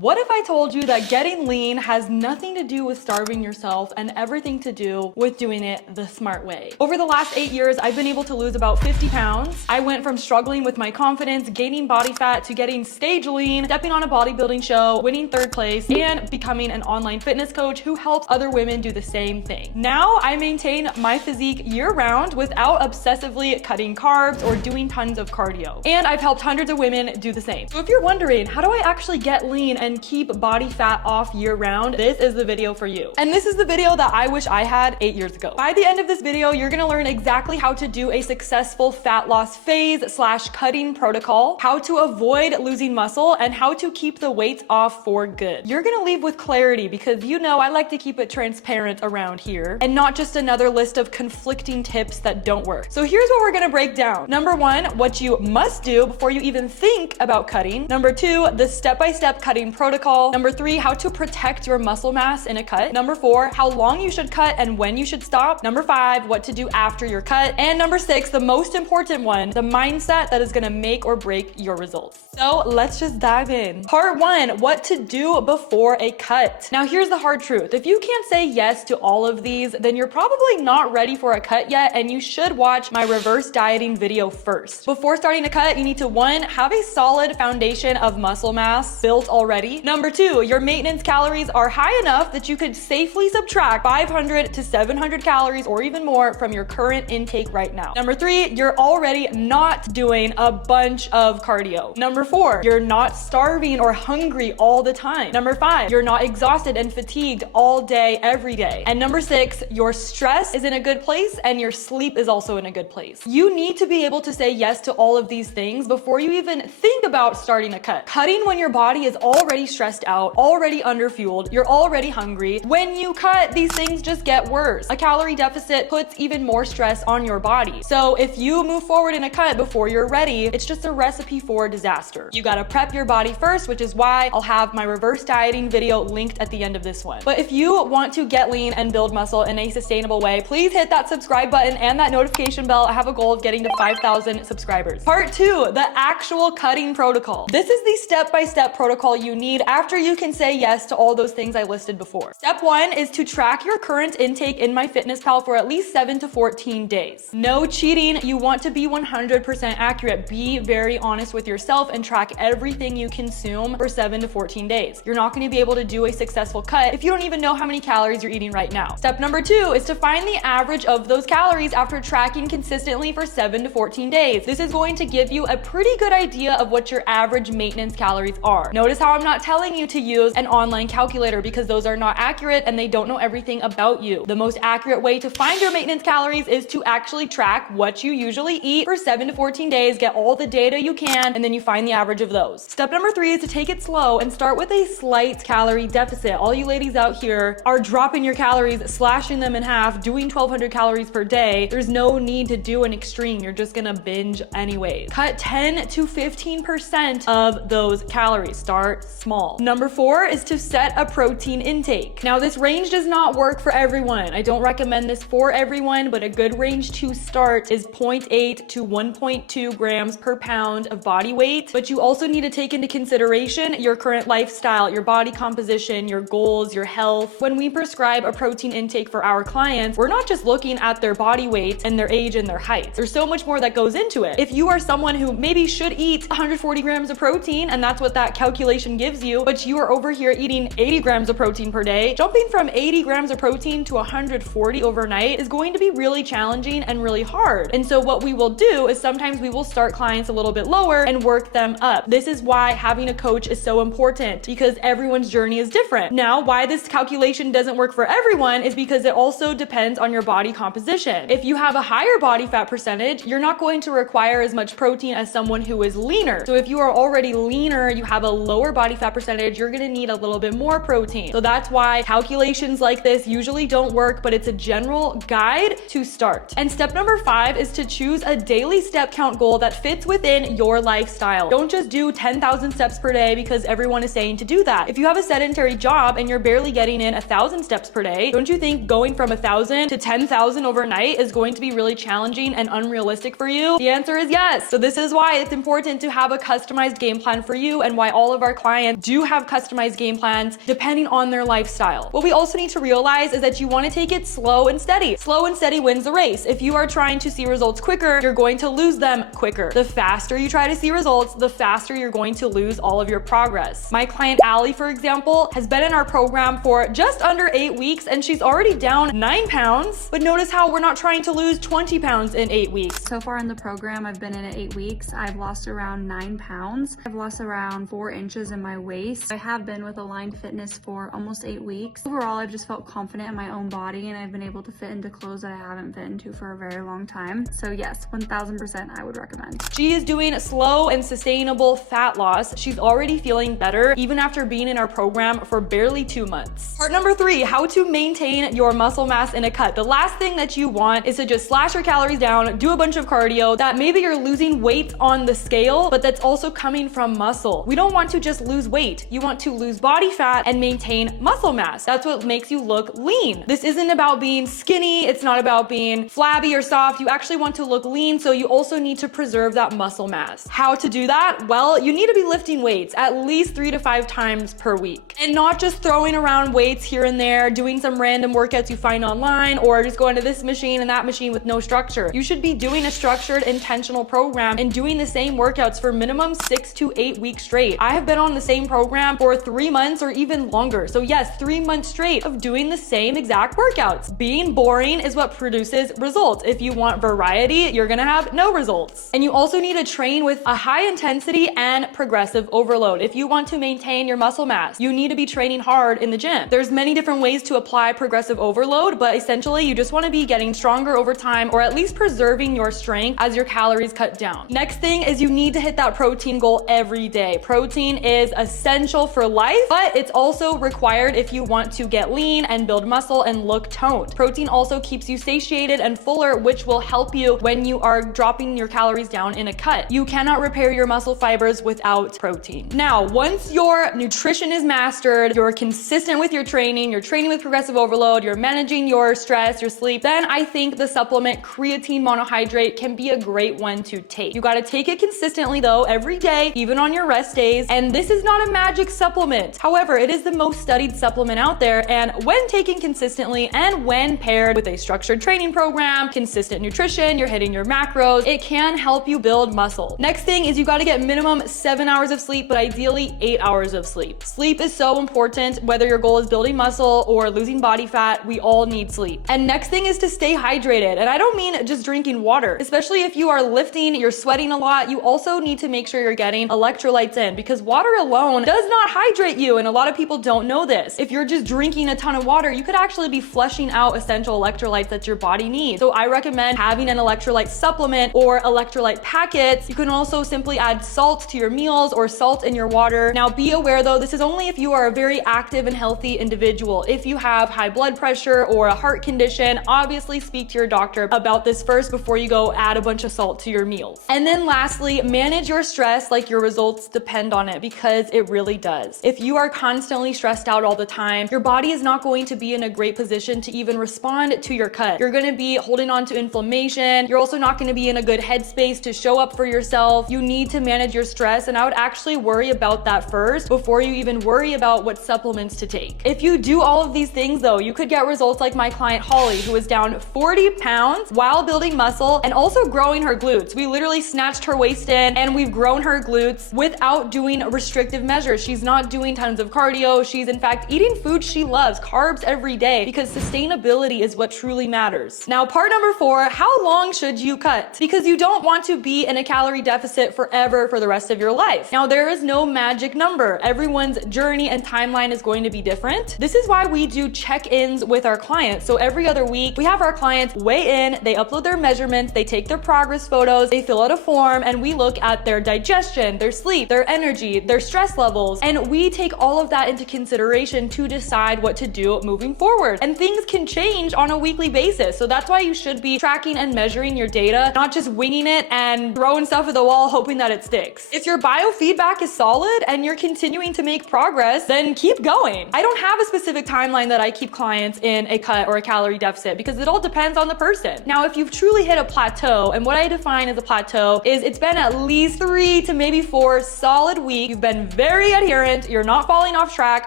What if I told you that getting lean has nothing to do with starving yourself and everything to do with doing it the smart way? Over the last 8 years, I've been able to lose about 50 pounds. I went from struggling with my confidence, gaining body fat, to getting stage lean, stepping on a bodybuilding show, winning 3rd place, and becoming an online fitness coach who helps other women do the same thing. Now I maintain my physique year round without obsessively cutting carbs or doing tons of cardio. And I've helped hundreds of women do the same. So if you're wondering, how do I actually get lean and keep body fat off year round, this is the video for you. And this is the video that I wish I had 8 years ago. By the end of this video, you're gonna learn exactly how to do a successful fat loss phase / cutting protocol, how to avoid losing muscle, and how to keep the weight off for good. You're gonna leave with clarity because you know I like to keep it transparent around here and not just another list of conflicting tips that don't work. So here's what we're gonna break down. Number 1, what you must do before you even think about cutting. Number 2, the step-by-step cutting protocol. Number 3, how to protect your muscle mass in a cut. Number 4, how long you should cut and when you should stop. Number 5, what to do after your cut. And number 6, the most important one, the mindset that is gonna make or break your results. So let's just dive in. Part 1, what to do before a cut. Now here's the hard truth. If you can't say yes to all of these, then you're probably not ready for a cut yet, and you should watch my reverse dieting video first. Before starting a cut, you need to 1, have a solid foundation of muscle mass built already. Number 2, your maintenance calories are high enough that you could safely subtract 500 to 700 calories or even more from your current intake right now. Number 3, you're already not doing a bunch of cardio. Number 4, you're not starving or hungry all the time. Number 5, you're not exhausted and fatigued all day, every day. And number 6, your stress is in a good place and your sleep is also in a good place. You need to be able to say yes to all of these things before you even think about starting a cut. Cutting when your body is already stressed out, already underfueled, you're already hungry. When you cut, these things just get worse. A calorie deficit puts even more stress on your body. So if you move forward in a cut before you're ready, it's just a recipe for disaster. You gotta prep your body first, which is why I'll have my reverse dieting video linked at the end of this one. But if you want to get lean and build muscle in a sustainable way, please hit that subscribe button and that notification bell. I have a goal of getting to 5,000 subscribers. Part 2, the actual cutting protocol. This is the step-by-step protocol you need after you can say yes to all those things I listed before. Step 1 is to track your current intake in MyFitnessPal for at least 7 to 14 days. No cheating. You want to be 100% accurate. Be very honest with yourself and track everything you consume for 7 to 14 days. You're not going to be able to do a successful cut if you don't even know how many calories you're eating right now. Step number 2 is to find the average of those calories after tracking consistently for 7 to 14 days. This is going to give you a pretty good idea of what your average maintenance calories are. Notice how I'm not telling you to use an online calculator because those are not accurate and they don't know everything about you. The most accurate way to find your maintenance calories is to actually track what you usually eat for 7 to 14 days, get all the data you can, and then you find the average of those. Step number 3 is to take it slow and start with a slight calorie deficit. All you ladies out here are dropping your calories, slashing them in half, doing 1,200 calories per day. There's no need to do an extreme. You're just gonna binge anyways. Cut 10 to 15% of those calories. Start small. Number 4 is to set a protein intake. Now this range does not work for everyone. I don't recommend this for everyone, but a good range to start is 0.8 to 1.2 grams per pound of body weight. But you also need to take into consideration your current lifestyle, your body composition, your goals, your health. When we prescribe a protein intake for our clients, we're not just looking at their body weight and their age and their height. There's so much more that goes into it. If you are someone who maybe should eat 140 grams of protein and that's what that calculation gives you, but you are over here eating 80 grams of protein per day, jumping from 80 grams of protein to 140 overnight is going to be really challenging and really hard. And so what we will do is sometimes we will start clients a little bit lower and work them up. This is why having a coach is so important because everyone's journey is different. Now, why this calculation doesn't work for everyone is because it also depends on your body composition. If you have a higher body fat percentage, you're not going to require as much protein as someone who is leaner. So if you are already leaner, you have a lower body fat percentage, you're gonna need a little bit more protein. So that's why calculations like this usually don't work, but it's a general guide to start. And step number 5 is to choose a daily step count goal that fits within your lifestyle. Don't just do 10,000 steps per day because everyone is saying to do that. If you have a sedentary job and you're barely getting in 1,000 steps per day, don't you think going from 1,000 to 10,000 overnight is going to be really challenging and unrealistic for you? The answer is yes. So this is why it's important to have a customized game plan for you and why all of our clients clients do have customized game plans depending on their lifestyle. What we also need to realize is that you want to take it slow and steady. Slow and steady wins the race. If you are trying to see results quicker, you're going to lose them quicker. The faster you try to see results, the faster you're going to lose all of your progress. My client Allie, for example, has been in our program for just under 8 weeks and she's already down 9 pounds. But notice how we're not trying to lose 20 pounds in 8 weeks. So far in the program, I've been in it 8 weeks. I've lost around 9 pounds. I've lost around 4 inches in my waist. I have been with Aligned Fitness for almost 8 weeks. Overall, I've just felt confident in my own body and I've been able to fit into clothes that I haven't fit into for a very long time. So yes, 1000% I would recommend. She is doing slow and sustainable fat loss. She's already feeling better even after being in our program for barely 2 months. Part number 3, how to maintain your muscle mass in a cut. The last thing that you want is to just slash your calories down, do a bunch of cardio, that maybe you're losing weight on the scale, but that's also coming from muscle. We don't want to just lose weight. You want to lose body fat and maintain muscle mass. That's what makes you look lean. This isn't about being skinny. It's not about being flabby or soft. You actually want to look lean, so you also need to preserve that muscle mass. How to do that? Well, you need to be lifting weights at least 3 to 5 times per week and not just throwing around weights here and there, doing some random workouts you find online or just going to this machine and that machine with no structure. You should be doing a structured, intentional program and doing the same workouts for minimum 6 to 8 weeks straight. I have been on the same program for 3 months or even longer. So yes, 3 months straight of doing the same exact workouts. Being boring is what produces results. If you want variety, you're gonna have no results. And you also need to train with a high intensity and progressive overload. If you want to maintain your muscle mass, you need to be training hard in the gym. There's many different ways to apply progressive overload, but essentially you just want to be getting stronger over time or at least preserving your strength as your calories cut down. Next thing is you need to hit that protein goal every day. Protein is essential for life, but it's also required if you want to get lean and build muscle and look toned. Protein also keeps you satiated and fuller, which will help you when you are dropping your calories down in a cut. You cannot repair your muscle fibers without protein. Now, once your nutrition is mastered, you're consistent with your training, you're training with progressive overload, you're managing your stress, your sleep, then I think the supplement creatine monohydrate can be a great one to take. You gotta take it consistently though, every day, even on your rest days. And this is not a magic supplement. However, it is the most studied supplement out there. And when taken consistently and when paired with a structured training program, consistent nutrition, you're hitting your macros, it can help you build muscle. Next thing is you gotta get minimum 7 hours of sleep, but ideally 8 hours of sleep. Sleep is so important, whether your goal is building muscle or losing body fat, we all need sleep. And next thing is to stay hydrated. And I don't mean just drinking water, especially if you are lifting, you're sweating a lot, you also need to make sure you're getting electrolytes in because water alone does not hydrate you. And a lot of people don't know this. If you're just drinking a ton of water, you could actually be flushing out essential electrolytes that your body needs. So I recommend having an electrolyte supplement or electrolyte packets. You can also simply add salt to your meals or salt in your water. Now be aware though, this is only if you are a very active and healthy individual. If you have high blood pressure or a heart condition, obviously speak to your doctor about this first before you go add a bunch of salt to your meals. And then lastly, manage your stress like your results depend on it because it really does. If you are constantly stressed out all the time, your body is not going to be in a great position to even respond to your cut. You're gonna be holding on to inflammation. You're also not gonna be in a good headspace to show up for yourself. You need to manage your stress, and I would actually worry about that first before you even worry about what supplements to take. If you do all of these things though, you could get results like my client Holly, who was down 40 pounds while building muscle and also growing her glutes. We literally snatched her waist in and we've grown her glutes without doing restrictive measures. She's not doing tons of cardio. She's in fact eating food she loves, carbs every day, because sustainability is what truly matters. Now, part number 4, how long should you cut? Because you don't want to be in a calorie deficit forever for the rest of your life. Now, there is no magic number. Everyone's journey and timeline is going to be different. This is why we do check-ins with our clients. So every other week, we have our clients weigh in, they upload their measurements, they take their progress photos, they fill out a form, and we look at their digestion, their sleep, their energy, their stress levels, and we take all of that into consideration to decide what to do moving forward. And things can change on a weekly basis. So that's why you should be tracking and measuring your data, not just winging it and throwing stuff at the wall hoping that it sticks. If your biofeedback is solid and you're continuing to make progress, then keep going. I don't have a specific timeline that I keep clients in a cut or a calorie deficit because it all depends on the person. Now, if you've truly hit a plateau, and what I define as a plateau is it's been at least 3 to maybe 4 solid weeks, you've been very adherent. You're not falling off track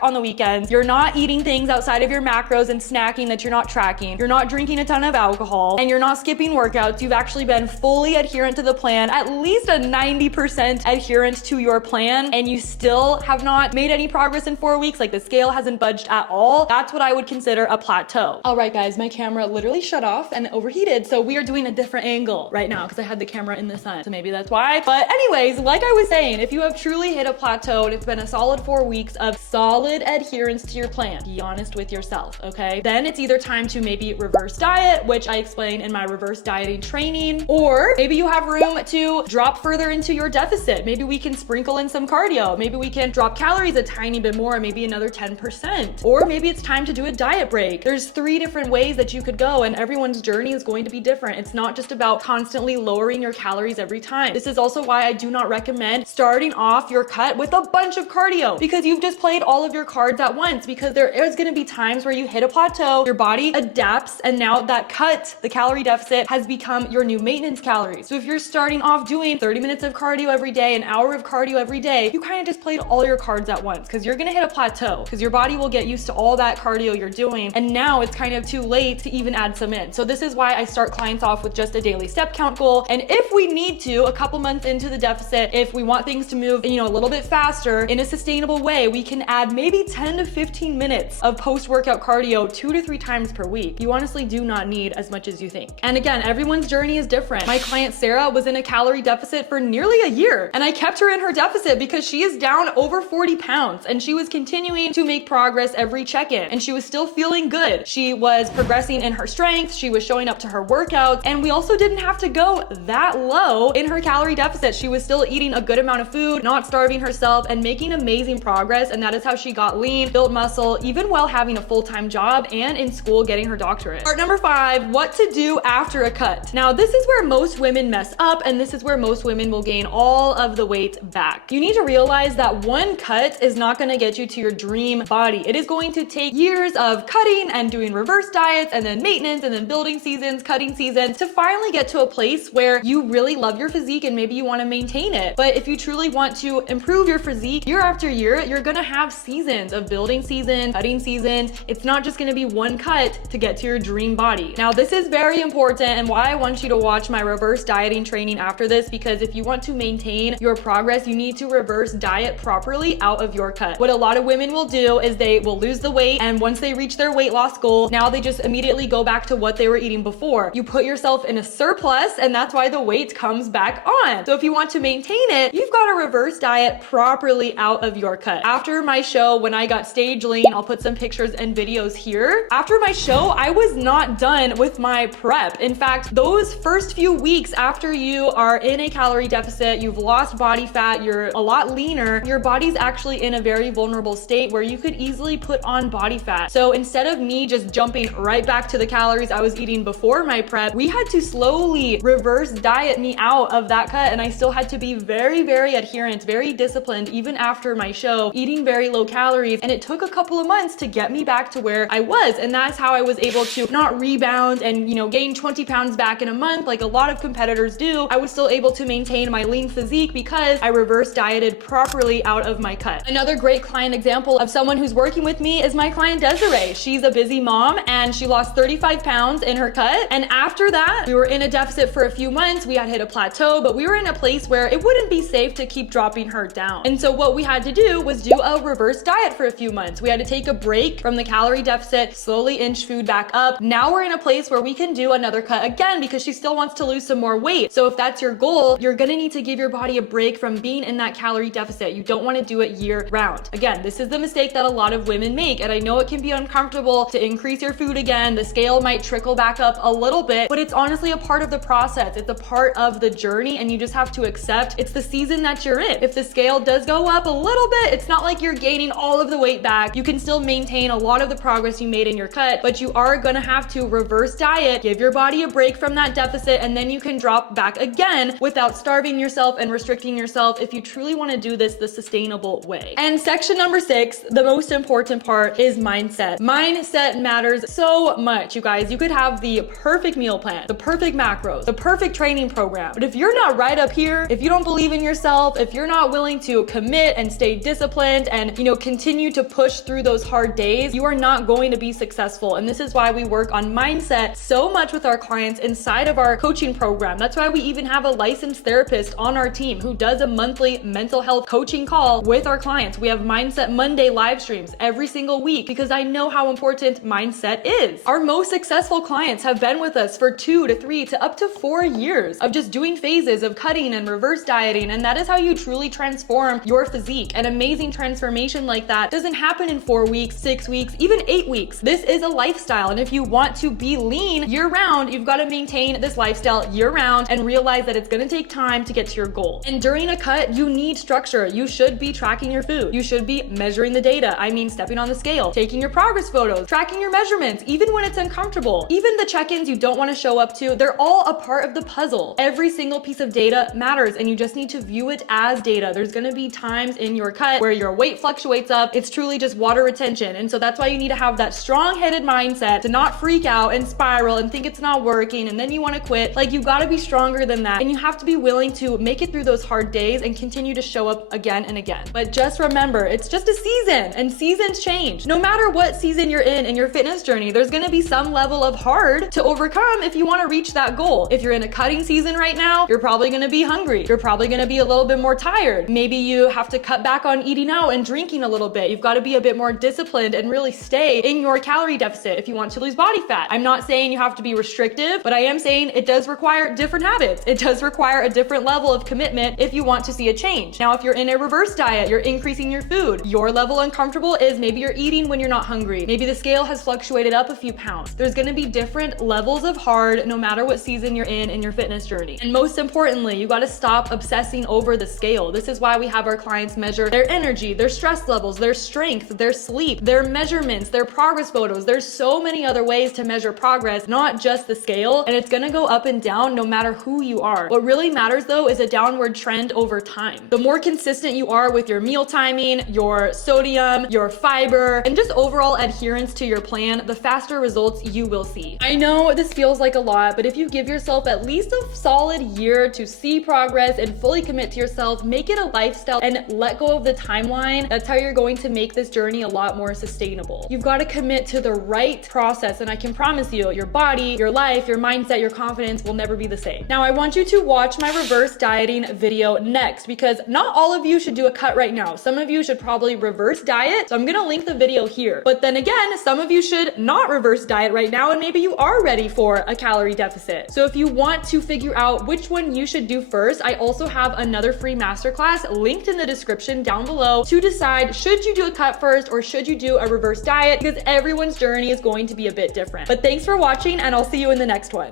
on the weekends. You're not eating things outside of your macros and snacking that you're not tracking. You're not drinking a ton of alcohol, and you're not skipping workouts. You've actually been fully adherent to the plan, at least a 90% adherent to your plan, and you still have not made any progress in 4 weeks. Like the scale hasn't budged at all. That's what I would consider a plateau. All right, guys, my camera literally shut off and overheated, so we are doing a different angle right now because I had the camera in the sun, so maybe that's why. But anyways, like I was saying, if you have truly hit a plateau and it's been a solid 4 weeks of solid adherence to your plan, be honest with yourself, okay? Then it's either time to maybe reverse diet, which I explain in my reverse dieting training, or maybe you have room to drop further into your deficit. Maybe we can sprinkle in some cardio. Maybe we can drop calories a tiny bit more, maybe another 10%. Or maybe it's time to do a diet break. There's 3 different ways that you could go, and everyone's journey is going to be different. It's not just about constantly lowering your calories every time. This is also why I do not recommend starting off your cut with a bunch of cardio, because you've just played all of your cards at once, because there is going to be times where you hit a plateau, your body adapts, and now that cut, the calorie deficit, has become your new maintenance calories. So if you're starting off doing 30 minutes of cardio every day, an hour of cardio every day, you kind of just played all your cards at once, because you're going to hit a plateau, because your body will get used to all that cardio you're doing, and now it's kind of too late to even add some in. So this is why I start clients off with just a daily step count goal, and if we need to, a couple months into the deficit, if we want things to move, a little bit faster in a sustainable way, we can add maybe 10 to 15 minutes of post-workout cardio 2 to 3 times per week. You honestly do not need as much as you think. And again, everyone's journey is different. My client Sarah was in a calorie deficit for nearly a year, and I kept her in her deficit because she is down over 40 pounds, and she was continuing to make progress every check-in, and she was still feeling good. She was progressing in her strength, she was showing up to her workouts, and we also didn't have to go that low in her calorie deficit. She was still eating a good amount of food, not starving herself, and making amazing progress, and that is how she got lean, built muscle, even while having a full-time job and in school getting her doctorate. Part number 5, what to do after a cut. Now, this is where most women mess up, and this is where most women will gain all of the weight back. You need to realize that one cut is not going to get you to your dream body. It is going to take years of cutting and doing reverse diets, and then maintenance, and then building seasons, cutting seasons, to finally get to a place where you really love your physique and maybe you want to maintain it. But if you truly want to improve your physique year after year, you're gonna have seasons of building seasons, cutting seasons. It's not just gonna be one cut to get to your dream body. Now, this is very important, and why I want you to watch my reverse dieting training after this, because if you want to maintain your progress, you need to reverse diet properly out of your cut. What a lot of women will do is they will lose the weight, and once they reach their weight loss goal, now they just immediately go back to what they were eating before. You put yourself in a surplus, and that's why the weight comes back on. So if you want to maintain it, you've got to reverse diet properly out of your cut. After my show, when I got stage lean, I'll put some pictures and videos here. After my show, I was not done with my prep. In fact, those first few weeks after you are in a calorie deficit, you've lost body fat, you're a lot leaner, your body's actually in a very vulnerable state where you could easily put on body fat. So instead of me just jumping right back to the calories I was eating before my prep, we had to slowly reverse diet me out of that cut, and I still had to be very, very adherent, very disciplined, even after my show, eating very low calories, and it took a couple of months to get me back to where I was, and that's how I was able to not rebound and, gain 20 pounds back in a month like a lot of competitors do. I was still able to maintain my lean physique because I reverse dieted properly out of my cut. Another great client example of someone who's working with me is my client Desiree. She's a busy mom, and she lost 35 pounds in her cut, and after that, we were in a deficit for a few months. We had hit a plateau, but we were in a place where it wouldn't be safe to keep dropping her down. And so what we had to do was do a reverse diet for a few months. We had to take a break from the calorie deficit, slowly inch food back up. Now we're in a place where we can do another cut again because she still wants to lose some more weight. So if that's your goal, you're gonna need to give your body a break from being in that calorie deficit. You don't want to do it year round. Again, this is the mistake that a lot of women make, and I know it can be uncomfortable to increase your food again. The scale might trickle back up a little bit, but it's honestly a part of the process. It's a part of the journey, and you just have to accept it's the season that you're in. If the scale does go up a little bit, it's not like you're gaining all of the weight back. You can still maintain a lot of the progress you made in your cut, but you are gonna have to reverse diet, give your body a break from that deficit, and then you can drop back again without starving yourself and restricting yourself if you truly want to do this the sustainable way. And section number 6, the most important part, is mindset. Mindset matters so much, you guys. You could have the perfect meal plan, the perfect macros, the perfect training program, but if you're not right up here, if you don't believe in yourself, if you're not willing to commit commit and stay disciplined and, continue to push through those hard days, you are not going to be successful. And this is why we work on mindset so much with our clients inside of our coaching program. That's why we even have a licensed therapist on our team who does a monthly mental health coaching call with our clients. We have Mindset Monday live streams every single week because I know how important mindset is. Our most successful clients have been with us for 2 to 3 to up to 4 years of just doing phases of cutting and reverse dieting. And that is how you truly transform your physique. An amazing transformation like that doesn't happen in 4 weeks, 6 weeks, even 8 weeks. This is a lifestyle. And if you want to be lean year round, you've got to maintain this lifestyle year round and realize that it's going to take time to get to your goal. And during a cut, you need structure. You should be tracking your food. You should be measuring the data. I mean, stepping on the scale, taking your progress photos, tracking your measurements, even when it's uncomfortable. Even the check-ins you don't want to show up to, they're all a part of the puzzle. Every single piece of data matters and you just need to view it as data. There's going to be times in your cut where your weight fluctuates up. It's truly just water retention. And so that's why you need to have that strong-headed mindset to not freak out and spiral and think it's not working and then you want to quit. Like, you got to be stronger than that. And you have to be willing to make it through those hard days and continue to show up again and again. But just remember, it's just a season and seasons change. No matter what season you're in your fitness journey, there's going to be some level of hard to overcome if you want to reach that goal. If you're in a cutting season right now, you're probably going to be hungry. You're probably going to be a little bit more tired. Maybe you have to cut back on eating out and drinking a little bit. You've got to be a bit more disciplined and really stay in your calorie deficit if you want to lose body fat. I'm not saying you have to be restrictive, but I am saying it does require different habits. It does require a different level of commitment if you want to see a change. Now, if you're in a reverse diet, you're increasing your food. Your level uncomfortable is maybe you're eating when you're not hungry. Maybe the scale has fluctuated up a few pounds. There's going to be different levels of hard no matter what season you're in your fitness journey. And most importantly, you got to stop obsessing over the scale. This is why we have our clients measure their energy, their stress levels, their strength, their sleep, their measurements, their progress photos. There's so many other ways to measure progress, not just the scale. And it's going to go up and down no matter who you are. What really matters though is a downward trend over time. The more consistent you are with your meal timing, your sodium, your fiber, and just overall adherence to your plan, the faster results you will see. I know this feels like a lot, but if you give yourself at least a solid year to see progress and fully commit to yourself, make it a lifestyle and let go of the timeline, that's how you're going to make this journey a lot more sustainable. You've got to commit to the right process, and I can promise you, your body, your life, your mindset, your confidence will never be the same. Now, I want you to watch my reverse dieting video next because not all of you should do a cut right now. Some of you should probably reverse diet, so I'm gonna link the video here. But then again, some of you should not reverse diet right now, and maybe you are ready for a calorie deficit. So if you want to figure out which one you should do first, I also have another free masterclass linked in the description down below to decide, should you do a cut first or should you do a reverse diet, because everyone's journey is going to be a bit different. But thanks for watching, and I'll see you in the next one.